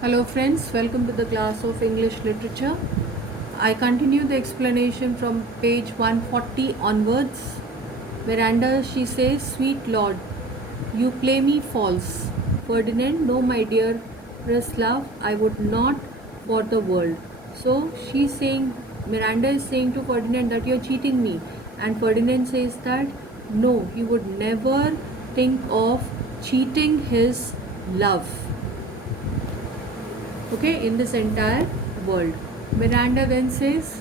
Hello friends, welcome to the class of English Literature. I continue the explanation from page 140 onwards. Miranda, she says, "Sweet Lord, you play me false. Ferdinand, no my dear Preslav, I would not for the world." So she's saying, Miranda is saying to Ferdinand that you're cheating me. And Ferdinand says that no, he would never think of cheating his love, okay, in this entire world. Miranda then says,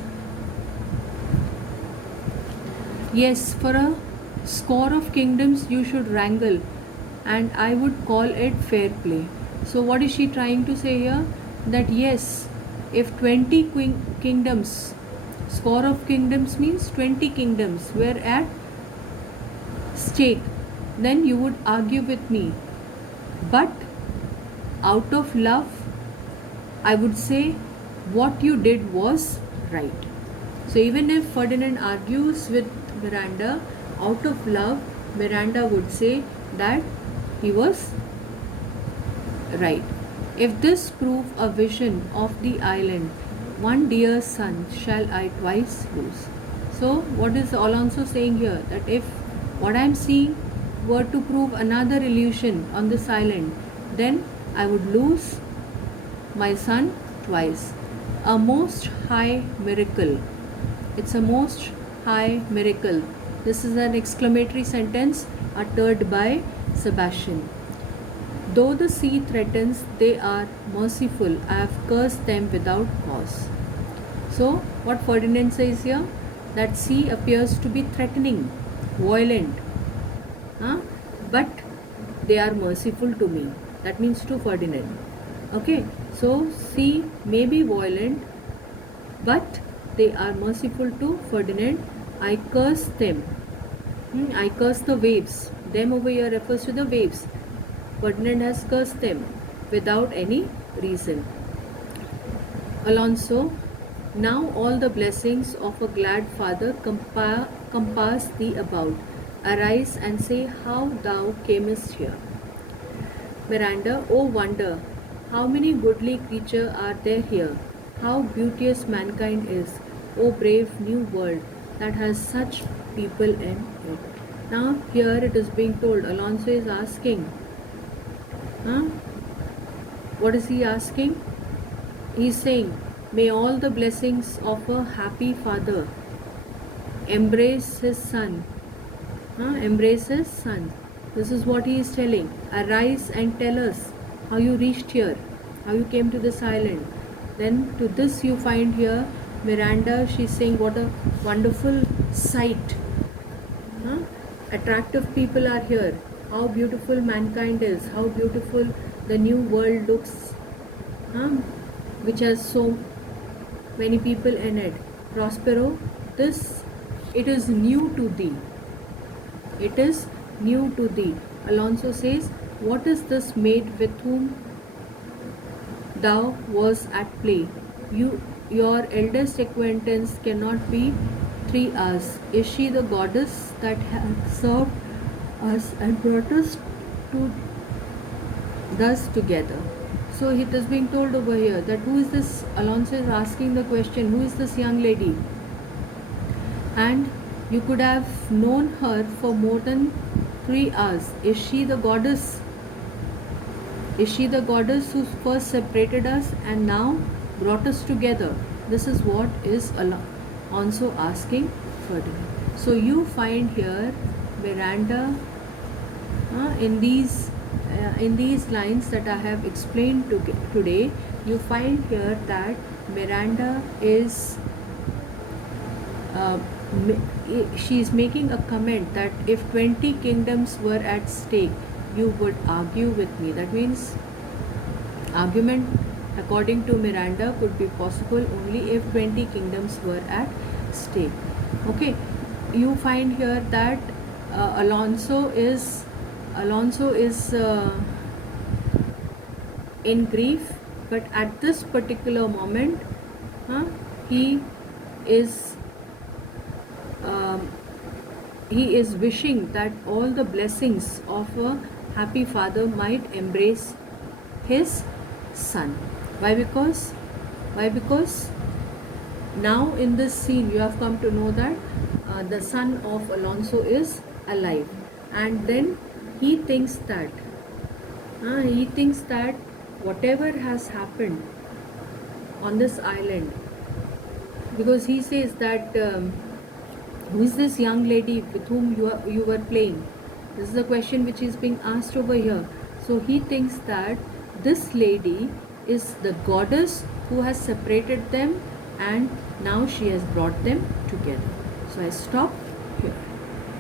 yes, for a score of kingdoms you should wrangle, and I would call it fair play. So what is she trying to say here? That yes, if 20 kingdoms, score of kingdoms means 20 kingdoms were at stake, then you would argue with me. But out of love, I would say what you did was right. So even if Ferdinand argues with Miranda, out of love, Miranda would say that he was right. If this prove a vision of the island, one dear son shall I twice lose. So what is Alonso saying here? That if what I am seeing were to prove another illusion on this island, then I would lose my son twice. A most high miracle. It's a most high miracle. This is an exclamatory sentence uttered by Sebastian. Though the sea threatens, they are merciful. I have cursed them without cause. So, what Ferdinand says here? That sea appears to be threatening, violent, but they are merciful to me. That means to Ferdinand. Okay, so sea may be violent, but they are merciful to Ferdinand. I curse them. I curse the waves. Them over here refers to the waves. Ferdinand has cursed them without any reason. Alonso, now all the blessings of a glad father compass thee about. Arise and say how thou camest here. Miranda, oh wonder, how many goodly creatures are there here? How beauteous mankind is, O brave new world that has such people in it. Now here it is being told, Alonso is asking, what is he asking? He is saying, may all the blessings of a happy father embrace his son. Embrace his son. This is what he is telling. Arise and tell us how you reached here, how you came to this island. Then to this you find here Miranda, she's saying what a wonderful sight. Attractive people are here. How beautiful mankind is, how beautiful the new world looks, which has so many people in it. Prospero, this, it is new to thee. It is new to thee. Alonso says, what is this maid with whom thou was at play? Your eldest acquaintance cannot be 3 hours. Is she the goddess that hath served us and brought us to thus together? So it is being told over here that who is this? Alonso is asking the question, who is this young lady? And you could have known her for more than 3 hours. Is she the goddess? Is she the goddess who first separated us and now brought us together? This is what is Alonso asking Ferdinand. So you find here Miranda in these lines that I have explained today. You find here that Miranda is she is making a comment that if 20 kingdoms were at stake, you would argue with me. That means argument according to Miranda could be possible only if 20 kingdoms were at stake. Okay, you find here that Alonso is in grief, but at this particular moment he is wishing that all the blessings of a happy father might embrace his son. Why? Because now in this scene you have come to know that the son of Alonso is alive, and then he thinks that whatever has happened on this island, because he says that who is this young lady with whom you were playing? This is a question which is being asked over here. So he thinks that this lady is the goddess who has separated them, and now she has brought them together. So I stop here.